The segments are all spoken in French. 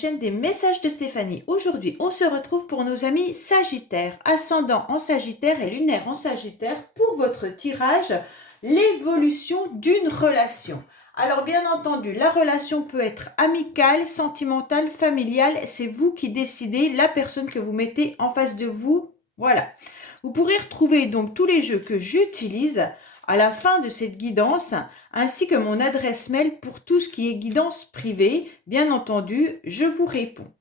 chaîne des messages de Stéphanie. Aujourd'hui, on se retrouve pour nos amis Sagittaires, ascendant en Sagittaire et lunaire en Sagittaire pour votre tirage, l'évolution d'une relation. Alors bien entendu, la relation peut être amicale, sentimentale, familiale, c'est vous qui décidez, la personne que vous mettez en face de vous, voilà. Vous pourrez retrouver donc tous les jeux que j'utilise à la fin de cette guidance, ainsi que mon adresse mail pour tout ce qui est guidance privée. Bien entendu, je vous réponds.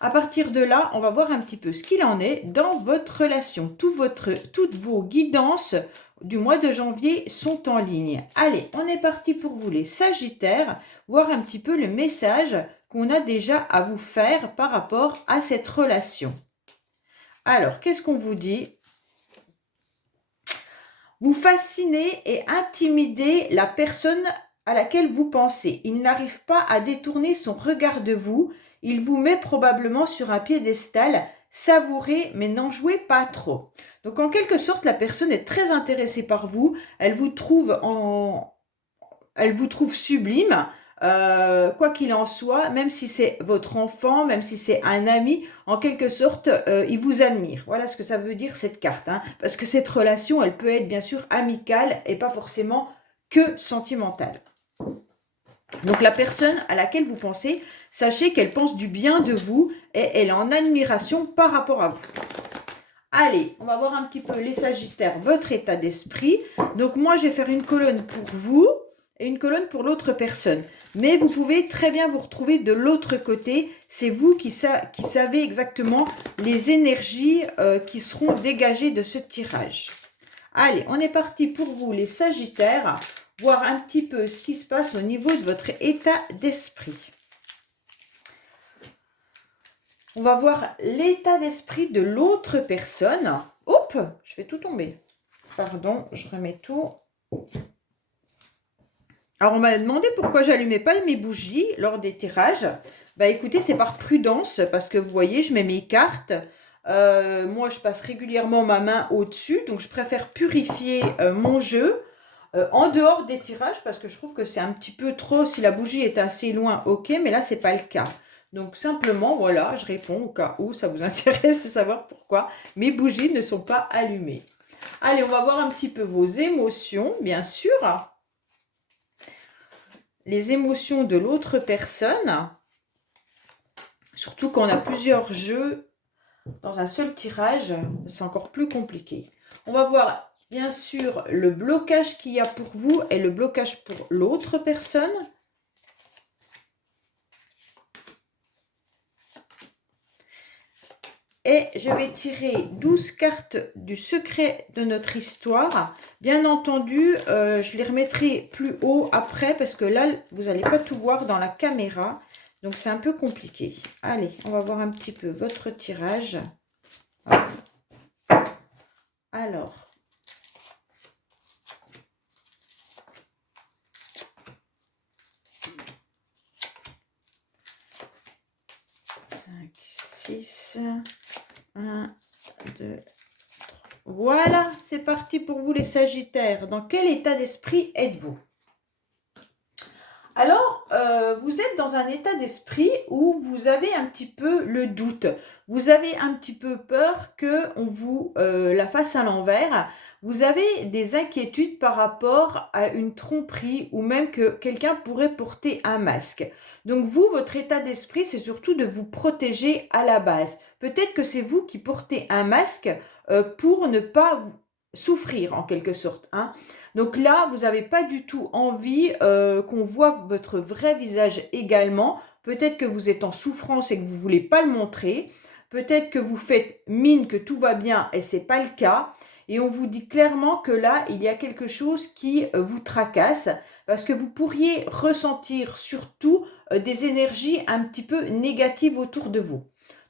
À partir de là, on va voir un petit peu ce qu'il en est dans votre relation. Toutes vos guidances du mois de janvier sont en ligne. Allez, on est parti pour vous les Sagittaires, voir un petit peu le message qu'on a déjà à vous faire par rapport à cette relation. Alors, qu'est-ce qu'on vous dit ? Vous fascinez et intimidez la personne à laquelle vous pensez. Il n'arrive pas à détourner son regard de vous. Il vous met probablement sur un piédestal. Savourez, mais n'en jouez pas trop. Donc, en quelque sorte, la personne est très intéressée par vous. Elle vous trouve sublime. Quoi qu'il en soit, même si c'est votre enfant, même si c'est un ami, en quelque sorte, il vous admire. Voilà ce que ça veut dire cette carte. Parce que cette relation, elle peut être bien sûr amicale et pas forcément que sentimentale. Donc la personne à laquelle vous pensez, sachez qu'elle pense du bien de vous et elle est en admiration par rapport à vous. Allez, on va voir un petit peu les Sagittaires, votre état d'esprit. Donc moi, je vais faire une colonne pour vous et une colonne pour l'autre personne. Mais vous pouvez très bien vous retrouver de l'autre côté. C'est vous qui savez exactement les énergies qui seront dégagées de ce tirage. Allez, on est parti pour vous les Sagittaires, voir un petit peu ce qui se passe au niveau de votre état d'esprit. On va voir l'état d'esprit de l'autre personne. Oups, je fais tout tomber. Pardon, je remets tout. Alors, on m'a demandé pourquoi j'allumais pas mes bougies lors des tirages. Bah écoutez, c'est par prudence, parce que vous voyez, je mets mes cartes. Moi, je passe régulièrement ma main au-dessus, donc je préfère purifier mon jeu en dehors des tirages, parce que je trouve que c'est un petit peu trop. Si la bougie est assez loin, ok, mais là, c'est pas le cas. Donc, simplement, voilà, je réponds au cas où ça vous intéresse de savoir pourquoi mes bougies ne sont pas allumées. Allez, on va voir un petit peu vos émotions, bien sûr. Les émotions de l'autre personne. Surtout quand on a plusieurs jeux dans un seul tirage, c'est encore plus compliqué. On va voir, bien sûr, le blocage qu'il y a pour vous et le blocage pour l'autre personne. Et je vais tirer 12 cartes du secret de notre histoire. Bien entendu, je les remettrai plus haut après parce que là, vous n'allez pas tout voir dans la caméra. Donc, c'est un peu compliqué. Allez, on va voir un petit peu votre tirage. Alors. Six, 1, 2, 3. Voilà, c'est parti pour vous les Sagittaires. Dans quel état d'esprit êtes-vous? Alors, vous êtes dans un état d'esprit où vous avez un petit peu le doute. Vous avez un petit peu peur qu'on vous la fasse à l'envers. Vous avez des inquiétudes par rapport à une tromperie ou même que quelqu'un pourrait porter un masque. Donc vous, votre état d'esprit, c'est surtout de vous protéger à la base. Peut-être que c'est vous qui portez un masque pour ne pas souffrir en quelque sorte. Donc là, vous n'avez pas du tout envie qu'on voit votre vrai visage également. Peut-être que vous êtes en souffrance et que vous ne voulez pas le montrer. Peut-être que vous faites mine que tout va bien et ce n'est pas le cas. Et on vous dit clairement que là, il y a quelque chose qui vous tracasse parce que vous pourriez ressentir surtout des énergies un petit peu négatives autour de vous.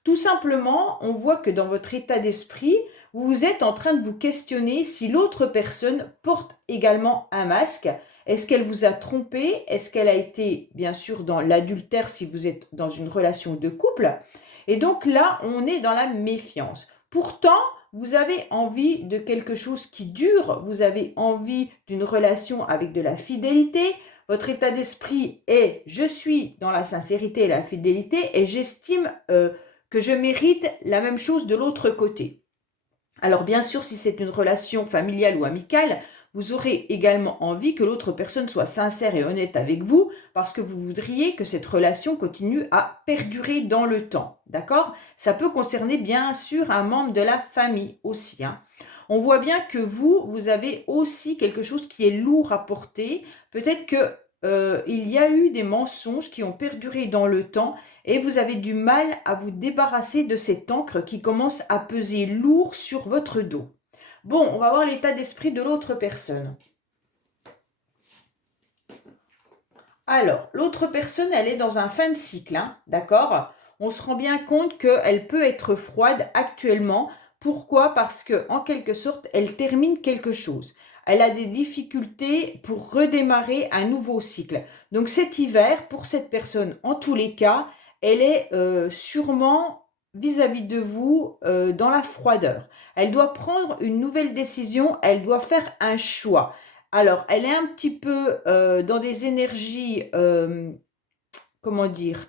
Tout simplement, on voit que dans votre état d'esprit, vous êtes en train de vous questionner si l'autre personne porte également un masque. Est-ce qu'elle vous a trompé? Est-ce qu'elle a été, bien sûr, dans l'adultère si vous êtes dans une relation de couple? Et donc là, on est dans la méfiance. Pourtant, vous avez envie de quelque chose qui dure. Vous avez envie d'une relation avec de la fidélité. Votre état d'esprit est « je suis dans la sincérité et la fidélité et j'estime que je mérite la même chose de l'autre côté ». Alors bien sûr, si c'est une relation familiale ou amicale, vous aurez également envie que l'autre personne soit sincère et honnête avec vous parce que vous voudriez que cette relation continue à perdurer dans le temps. D'accord? Ça peut concerner bien sûr un membre de la famille aussi, hein. On voit bien que vous avez aussi quelque chose qui est lourd à porter. Peut-être que il y a eu des mensonges qui ont perduré dans le temps et vous avez du mal à vous débarrasser de cette encre qui commence à peser lourd sur votre dos. Bon, on va voir l'état d'esprit de l'autre personne. Alors, l'autre personne, elle est dans un fin de cycle, hein, d'accord? On se rend bien compte qu'elle peut être froide actuellement. Pourquoi? Parce que, en quelque sorte, elle termine quelque chose. Elle a des difficultés pour redémarrer un nouveau cycle. Donc cet hiver, pour cette personne, en tous les cas, elle est sûrement vis-à-vis de vous dans la froideur. Elle doit prendre une nouvelle décision, elle doit faire un choix. Alors, elle est un petit peu dans des énergies, comment dire,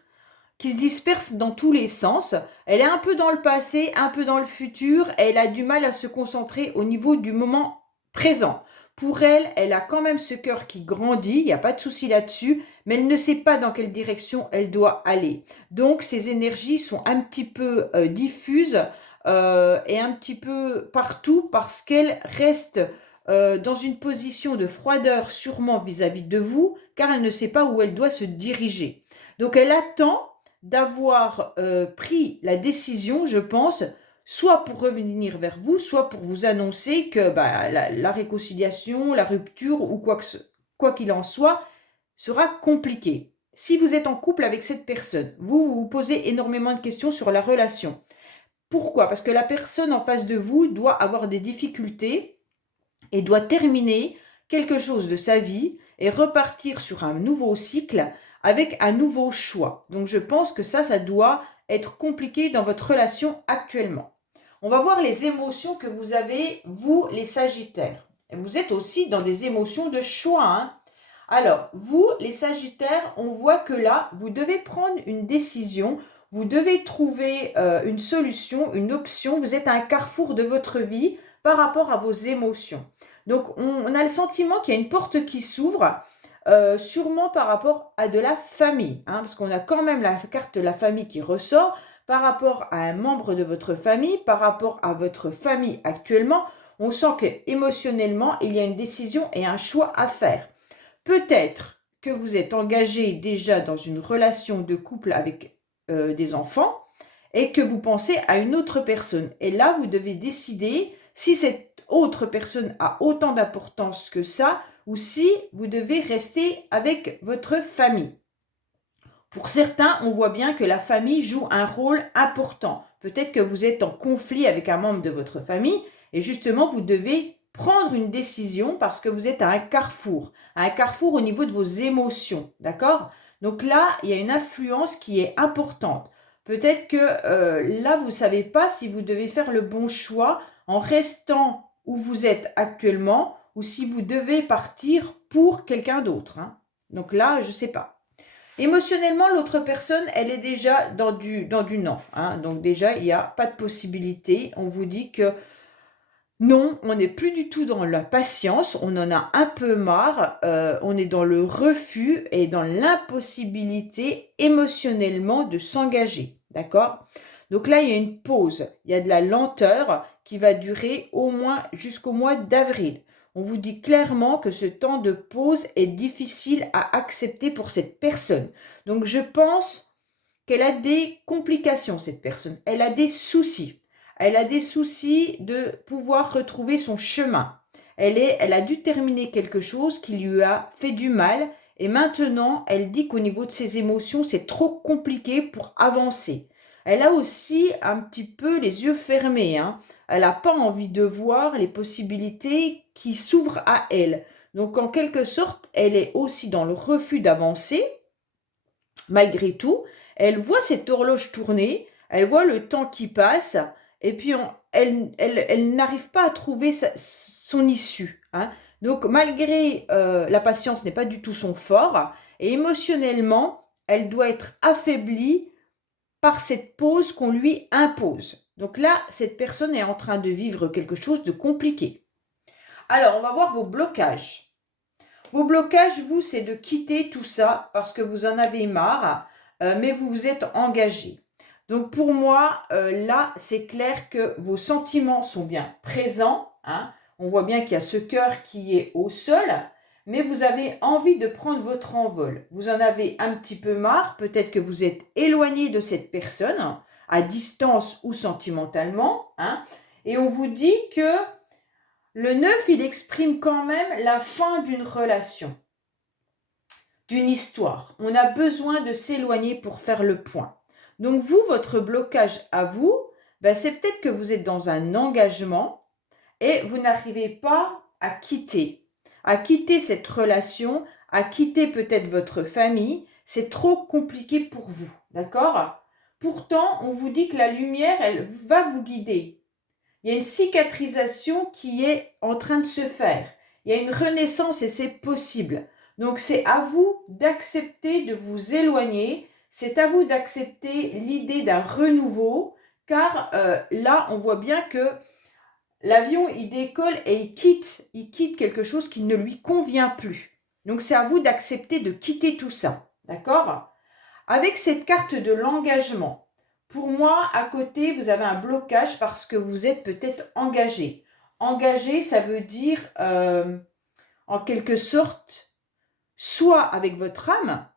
qui se dispersent dans tous les sens. Elle est un peu dans le passé, un peu dans le futur. Elle a du mal à se concentrer au niveau du moment présent. Pour elle, elle a quand même ce cœur qui grandit, il n'y a pas de souci là-dessus, mais elle ne sait pas dans quelle direction elle doit aller. Donc, ses énergies sont un petit peu diffuses et un petit peu partout parce qu'elle reste dans une position de froideur sûrement vis-à-vis de vous, car elle ne sait pas où elle doit se diriger. Donc, elle attend d'avoir pris la décision, je pense, soit pour revenir vers vous, soit pour vous annoncer que la réconciliation, la rupture ou quoi qu'il en soit sera compliqué. Si vous êtes en couple avec cette personne, vous vous posez énormément de questions sur la relation. Pourquoi? Parce que la personne en face de vous doit avoir des difficultés et doit terminer quelque chose de sa vie et repartir sur un nouveau cycle avec un nouveau choix. Donc je pense que ça doit être compliqué dans votre relation actuellement. On va voir les émotions que vous avez, vous les Sagittaires. Et vous êtes aussi dans des émotions de choix, hein. Alors, vous, les Sagittaires, on voit que là, vous devez prendre une décision, vous devez trouver une solution, une option. Vous êtes à un carrefour de votre vie par rapport à vos émotions. Donc, on a le sentiment qu'il y a une porte qui s'ouvre, sûrement par rapport à de la famille, hein, parce qu'on a quand même la carte de la famille qui ressort, par rapport à un membre de votre famille, par rapport à votre famille actuellement. On sent qu'émotionnellement, il y a une décision et un choix à faire. Peut-être que vous êtes engagé déjà dans une relation de couple avec des enfants et que vous pensez à une autre personne. Et là, vous devez décider si cette autre personne a autant d'importance que ça ou si vous devez rester avec votre famille. Pour certains, on voit bien que la famille joue un rôle important. Peut-être que vous êtes en conflit avec un membre de votre famille et justement, vous devez prendre une décision parce que vous êtes à un carrefour au niveau de vos émotions, d'accord? Donc là, il y a une influence qui est importante. Peut-être que là, vous ne savez pas si vous devez faire le bon choix en restant où vous êtes actuellement ou si vous devez partir pour quelqu'un d'autre, hein. Donc là, je ne sais pas. Émotionnellement, l'autre personne, elle est déjà dans du non, hein. Donc déjà, il n'y a pas de possibilité. On vous dit que non, on n'est plus du tout dans la patience, on en a un peu marre, on est dans le refus et dans l'impossibilité émotionnellement de s'engager, d'accord? Donc là, il y a une pause, il y a de la lenteur qui va durer au moins jusqu'au mois d'avril. On vous dit clairement que ce temps de pause est difficile à accepter pour cette personne. Donc je pense qu'elle a des complications, cette personne, elle a des soucis. Elle a des soucis de pouvoir retrouver son chemin. Elle a dû terminer quelque chose qui lui a fait du mal et maintenant elle dit qu'au niveau de ses émotions c'est trop compliqué pour avancer. Elle a aussi un petit peu les yeux fermés, hein. Elle n'a pas envie de voir les possibilités qui s'ouvrent à elle. Donc en quelque sorte, elle est aussi dans le refus d'avancer. Malgré tout, elle voit cette horloge tourner, elle voit le temps qui passe et puis elle n'arrive pas à trouver son issue, hein. Donc, malgré la patience n'est pas du tout son fort, et émotionnellement, elle doit être affaiblie par cette pause qu'on lui impose. Donc là, cette personne est en train de vivre quelque chose de compliqué. Alors, on va voir vos blocages. Vos blocages, vous, c'est de quitter tout ça parce que vous en avez marre, mais vous vous êtes engagé. Donc pour moi, là, c'est clair que vos sentiments sont bien présents, hein. On voit bien qu'il y a ce cœur qui est au sol, mais vous avez envie de prendre votre envol. Vous en avez un petit peu marre, peut-être que vous êtes éloigné de cette personne, à distance ou sentimentalement, hein, et on vous dit que le 9, il exprime quand même la fin d'une relation, d'une histoire. On a besoin de s'éloigner pour faire le point. Donc vous, votre blocage à vous, ben c'est peut-être que vous êtes dans un engagement et vous n'arrivez pas à quitter cette relation, à quitter peut-être votre famille. C'est trop compliqué pour vous, d'accord? Pourtant, on vous dit que la lumière, elle va vous guider. Il y a une cicatrisation qui est en train de se faire. Il y a une renaissance et c'est possible. Donc c'est à vous d'accepter de vous éloigner. C'est à vous d'accepter l'idée d'un renouveau. Car là, on voit bien que l'avion, il décolle et il quitte quelque chose qui ne lui convient plus. Donc c'est à vous d'accepter de quitter tout ça. D'accord? Avec cette carte de l'engagement, pour moi, à côté, vous avez un blocage parce que vous êtes peut-être engagé. Engagé, ça veut dire, en quelque sorte, soit avec votre âme,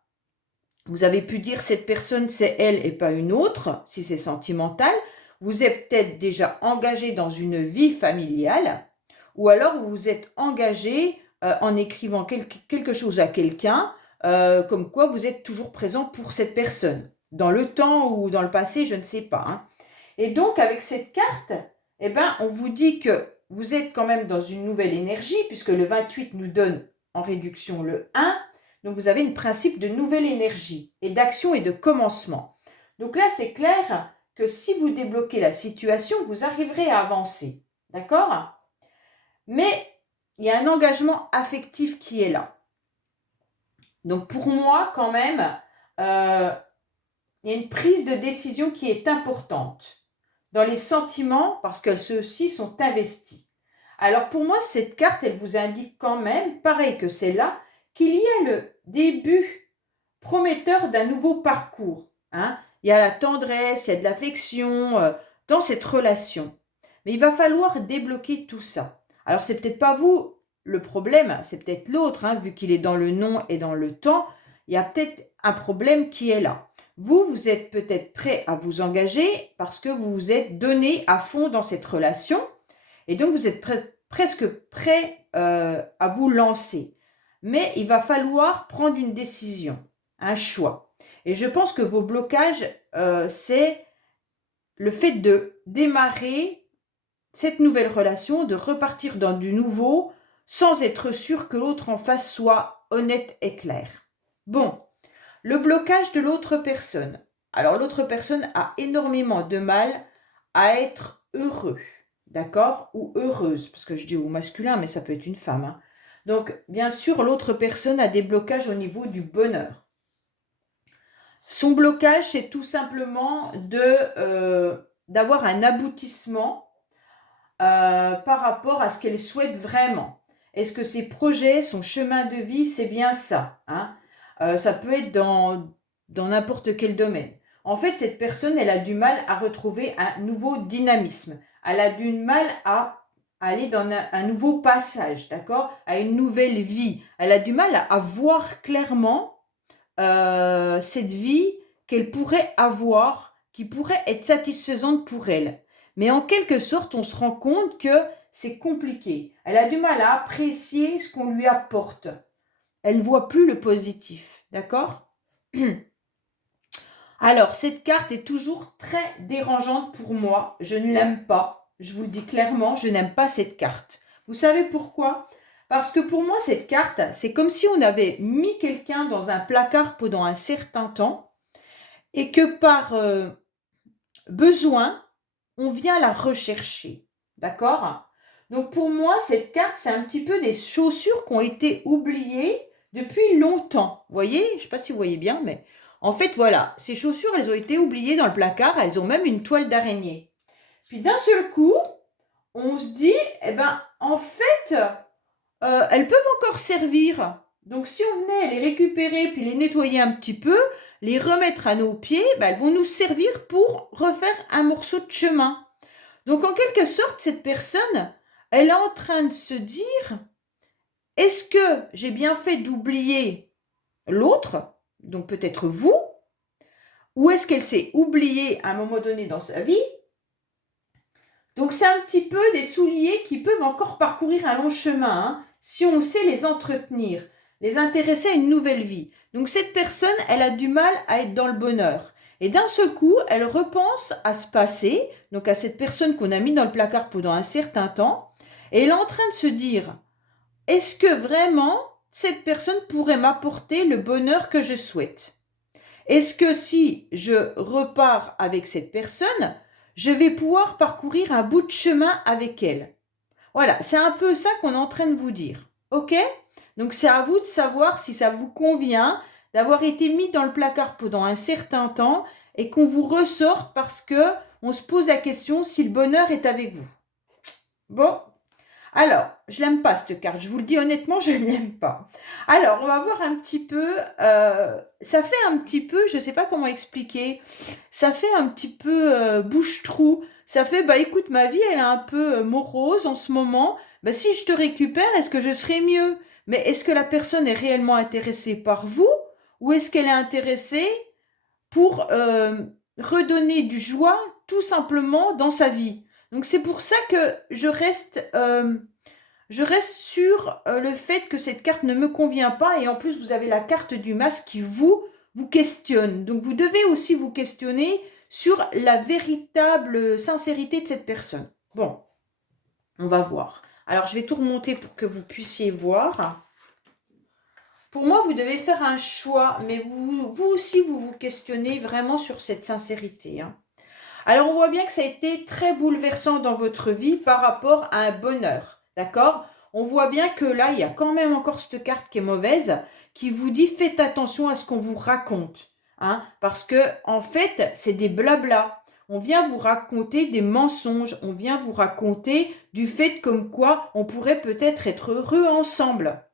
vous avez pu dire cette personne, c'est elle et pas une autre, si c'est sentimental. Vous êtes peut-être déjà engagé dans une vie familiale, ou alors vous vous êtes engagé en écrivant quelque chose à quelqu'un, comme quoi vous êtes toujours présent pour cette personne, dans le temps ou dans le passé, je ne sais pas, hein. Et donc, avec cette carte, eh ben, on vous dit que vous êtes quand même dans une nouvelle énergie, puisque le 28 nous donne en réduction le 1. Donc, vous avez un principe de nouvelle énergie et d'action et de commencement. Donc là, c'est clair que si vous débloquez la situation, vous arriverez à avancer. D'accord? Mais il y a un engagement affectif qui est là. Donc, pour moi, quand même, il y a une prise de décision qui est importante dans les sentiments parce que ceux-ci sont investis. Alors pour moi, cette carte, elle vous indique quand même, pareil que celle-là, qu'il y a le début prometteur d'un nouveau parcours, hein. Il y a la tendresse, il y a de l'affection dans cette relation. Mais il va falloir débloquer tout ça. Alors c'est peut-être pas vous le problème, c'est peut-être l'autre, hein, vu qu'il est dans le nom et dans le temps. Il y a peut-être un problème qui est là. Vous, vous êtes peut-être prêt à vous engager parce que vous vous êtes donné à fond dans cette relation et donc vous êtes presque prêt à vous lancer. Mais il va falloir prendre une décision, un choix. Et je pense que vos blocages, c'est le fait de démarrer cette nouvelle relation, de repartir dans du nouveau sans être sûr que l'autre en face soit honnête et clair. Bon. Le blocage de l'autre personne. Alors, l'autre personne a énormément de mal à être heureux, d'accord? Ou heureuse, parce que je dis au masculin, mais ça peut être une femme, hein. Donc, bien sûr, l'autre personne a des blocages au niveau du bonheur. Son blocage, c'est tout simplement d'avoir un aboutissement par rapport à ce qu'elle souhaite vraiment. Est-ce que ses projets, son chemin de vie, c'est bien ça, hein? Ça peut être dans n'importe quel domaine. En fait, cette personne, elle a du mal à retrouver un nouveau dynamisme. Elle a du mal à aller dans un nouveau passage, d'accord? À une nouvelle vie. Elle a du mal à voir clairement cette vie qu'elle pourrait avoir, qui pourrait être satisfaisante pour elle. Mais en quelque sorte, on se rend compte que c'est compliqué. Elle a du mal à apprécier ce qu'on lui apporte. Elle ne voit plus le positif, d'accord? Alors, cette carte est toujours très dérangeante pour moi. Je ne l'aime pas. Je vous le dis clairement, je n'aime pas cette carte. Vous savez pourquoi? Parce que pour moi, cette carte, c'est comme si on avait mis quelqu'un dans un placard pendant un certain temps et que par besoin, on vient la rechercher. D'accord? Donc pour moi, cette carte, c'est un petit peu des chaussures qui ont été oubliées depuis longtemps. Vous voyez? Je ne sais pas si vous voyez bien, mais en fait, voilà. Ces chaussures, elles ont été oubliées dans le placard. Elles ont même une toile d'araignée. Puis d'un seul coup, on se dit, eh ben, en fait, elles peuvent encore servir. Donc si on venait les récupérer puis les nettoyer un petit peu, les remettre à nos pieds, ben, elles vont nous servir pour refaire un morceau de chemin. Donc en quelque sorte, cette personne, elle est en train de se dire, est-ce que j'ai bien fait d'oublier l'autre, donc peut-être vous, ou est-ce qu'elle s'est oubliée à un moment donné dans sa vie? Donc c'est un petit peu des souliers qui peuvent encore parcourir un long chemin, hein, si on sait les entretenir, les intéresser à une nouvelle vie. Donc cette personne, elle a du mal à être dans le bonheur. Et d'un seul coup, elle repense à ce passé, donc à cette personne qu'on a mis dans le placard pendant un certain temps, et elle est en train de se dire, est-ce que vraiment cette personne pourrait m'apporter le bonheur que je souhaite? Est-ce que si je repars avec cette personne, je vais pouvoir parcourir un bout de chemin avec elle? Voilà, c'est un peu ça qu'on est en train de vous dire. Ok? Donc c'est à vous de savoir si ça vous convient d'avoir été mis dans le placard pendant un certain temps et qu'on vous ressorte parce que on se pose la question si le bonheur est avec vous. Bon, alors, je l'aime pas cette carte, je vous le dis honnêtement, je ne l'aime pas. Alors, on va voir un petit peu, ça fait un petit peu, je ne sais pas comment expliquer, ça fait un petit peu bouche-trou, ça fait, bah écoute, ma vie, elle est un peu morose en ce moment, bah si je te récupère, est-ce que je serai mieux? Mais est-ce que la personne est réellement intéressée par vous ou est-ce qu'elle est intéressée pour redonner du joie tout simplement dans sa vie? Donc c'est pour ça que je reste sur le fait que cette carte ne me convient pas et en plus vous avez la carte du masque qui vous questionne. Donc vous devez aussi vous questionner sur la véritable sincérité de cette personne. Bon, on va voir. Alors je vais tout remonter pour que vous puissiez voir. Pour moi, vous devez faire un choix, mais vous aussi, vous vous questionnez vraiment sur cette sincérité, hein. Alors, on voit bien que ça a été très bouleversant dans votre vie par rapport à un bonheur, d'accord? On voit bien que là, il y a quand même encore cette carte qui est mauvaise, qui vous dit faites attention à ce qu'on vous raconte, hein, parce que en fait, c'est des blablas. On vient vous raconter des mensonges, on vient vous raconter du fait comme quoi on pourrait peut-être être heureux ensemble.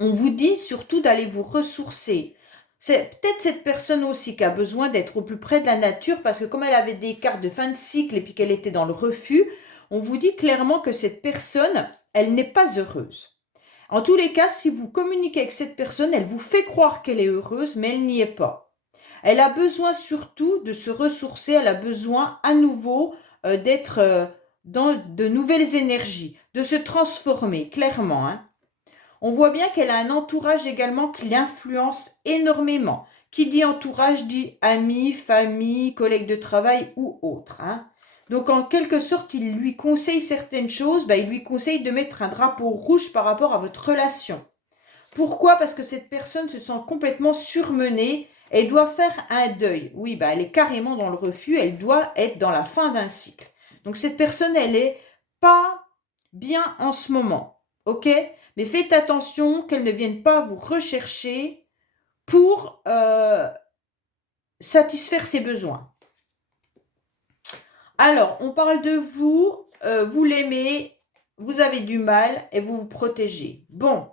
On vous dit surtout d'aller vous ressourcer. C'est peut-être cette personne aussi qui a besoin d'être au plus près de la nature parce que comme elle avait des cartes de fin de cycle et puis qu'elle était dans le refus, on vous dit clairement que cette personne, elle n'est pas heureuse. En tous les cas, si vous communiquez avec cette personne, elle vous fait croire qu'elle est heureuse, mais elle n'y est pas. Elle a besoin surtout de se ressourcer, elle a besoin à nouveau d'être dans de nouvelles énergies, de se transformer, clairement, hein. On voit bien qu'elle a un entourage également qui l'influence énormément. Qui dit entourage dit amis, famille, collègues de travail ou autres, hein. Donc en quelque sorte, il lui conseille certaines choses, il lui conseille de mettre un drapeau rouge par rapport à votre relation. Pourquoi? Parce que cette personne se sent complètement surmenée et doit faire un deuil. Oui, elle est carrément dans le refus, elle doit être dans la fin d'un cycle. Donc cette personne, elle n'est pas bien en ce moment, ok? Mais faites attention qu'elle ne vienne pas vous rechercher pour satisfaire ses besoins. Alors, on parle de vous, vous l'aimez, vous avez du mal et vous vous protégez. Bon,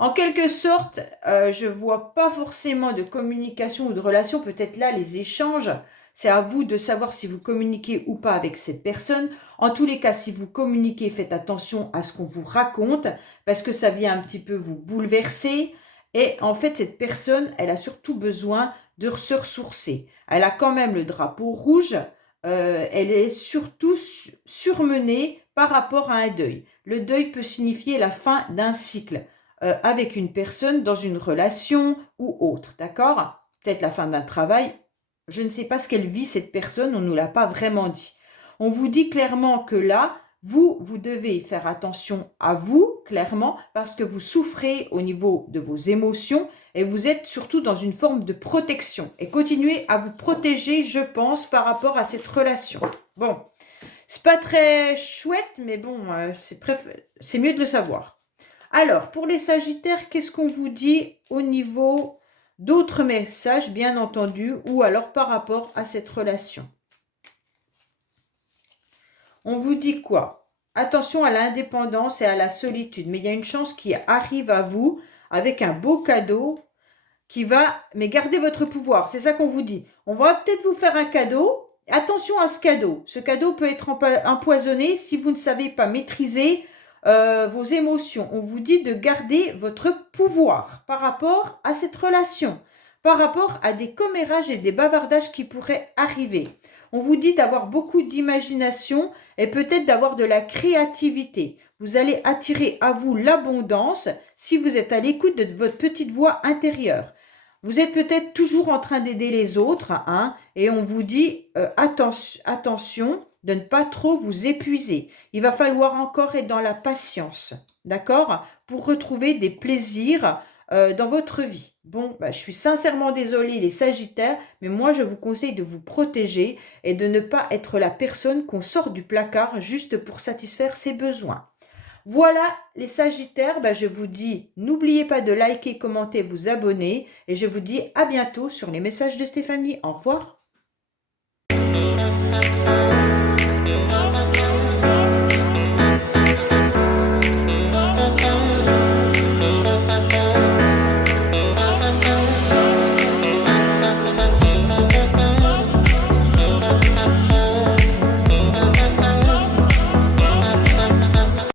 en quelque sorte, je ne vois pas forcément de communication ou de relation, peut-être là les échanges, c'est à vous de savoir si vous communiquez ou pas avec cette personne. En tous les cas, si vous communiquez, faites attention à ce qu'on vous raconte parce que ça vient un petit peu vous bouleverser. Et en fait, cette personne, elle a surtout besoin de se ressourcer. Elle a quand même le drapeau rouge. Elle est surtout surmenée par rapport à un deuil. Le deuil peut signifier la fin d'un cycle avec une personne dans une relation ou autre, d'accord? Peut-être la fin d'un travail. Je ne sais pas ce qu'elle vit, cette personne, on ne nous l'a pas vraiment dit. On vous dit clairement que là, vous devez faire attention à vous, clairement, parce que vous souffrez au niveau de vos émotions et vous êtes surtout dans une forme de protection. Et continuez à vous protéger, je pense, par rapport à cette relation. Bon, C'est pas très chouette, mais bon, c'est mieux de le savoir. Alors, pour les Sagittaires, qu'est-ce qu'on vous dit au niveau d'autres messages, bien entendu, ou alors par rapport à cette relation? On vous dit quoi? Attention à l'indépendance et à la solitude, mais il y a une chance qui arrive à vous avec un beau cadeau qui va, mais gardez votre pouvoir, c'est ça qu'on vous dit. On va peut-être vous faire un cadeau, attention à ce cadeau. Ce cadeau peut être empoisonné si vous ne savez pas maîtriser vos émotions. On vous dit de garder votre pouvoir par rapport à cette relation, par rapport à des commérages et des bavardages qui pourraient arriver. On vous dit d'avoir beaucoup d'imagination et peut-être d'avoir de la créativité. Vous allez attirer à vous l'abondance si vous êtes à l'écoute de votre petite voix intérieure. Vous êtes peut-être toujours en train d'aider les autres, hein, et on vous dit attention de ne pas trop vous épuiser. Il va falloir encore être dans la patience, d'accord, pour retrouver des plaisirs dans votre vie. Bon, je suis sincèrement désolée les Sagittaires, mais moi je vous conseille de vous protéger et de ne pas être la personne qu'on sort du placard juste pour satisfaire ses besoins. Voilà les Sagittaires, je vous dis, n'oubliez pas de liker, commenter, vous abonner et je vous dis à bientôt sur les messages de Stéphanie. Au revoir.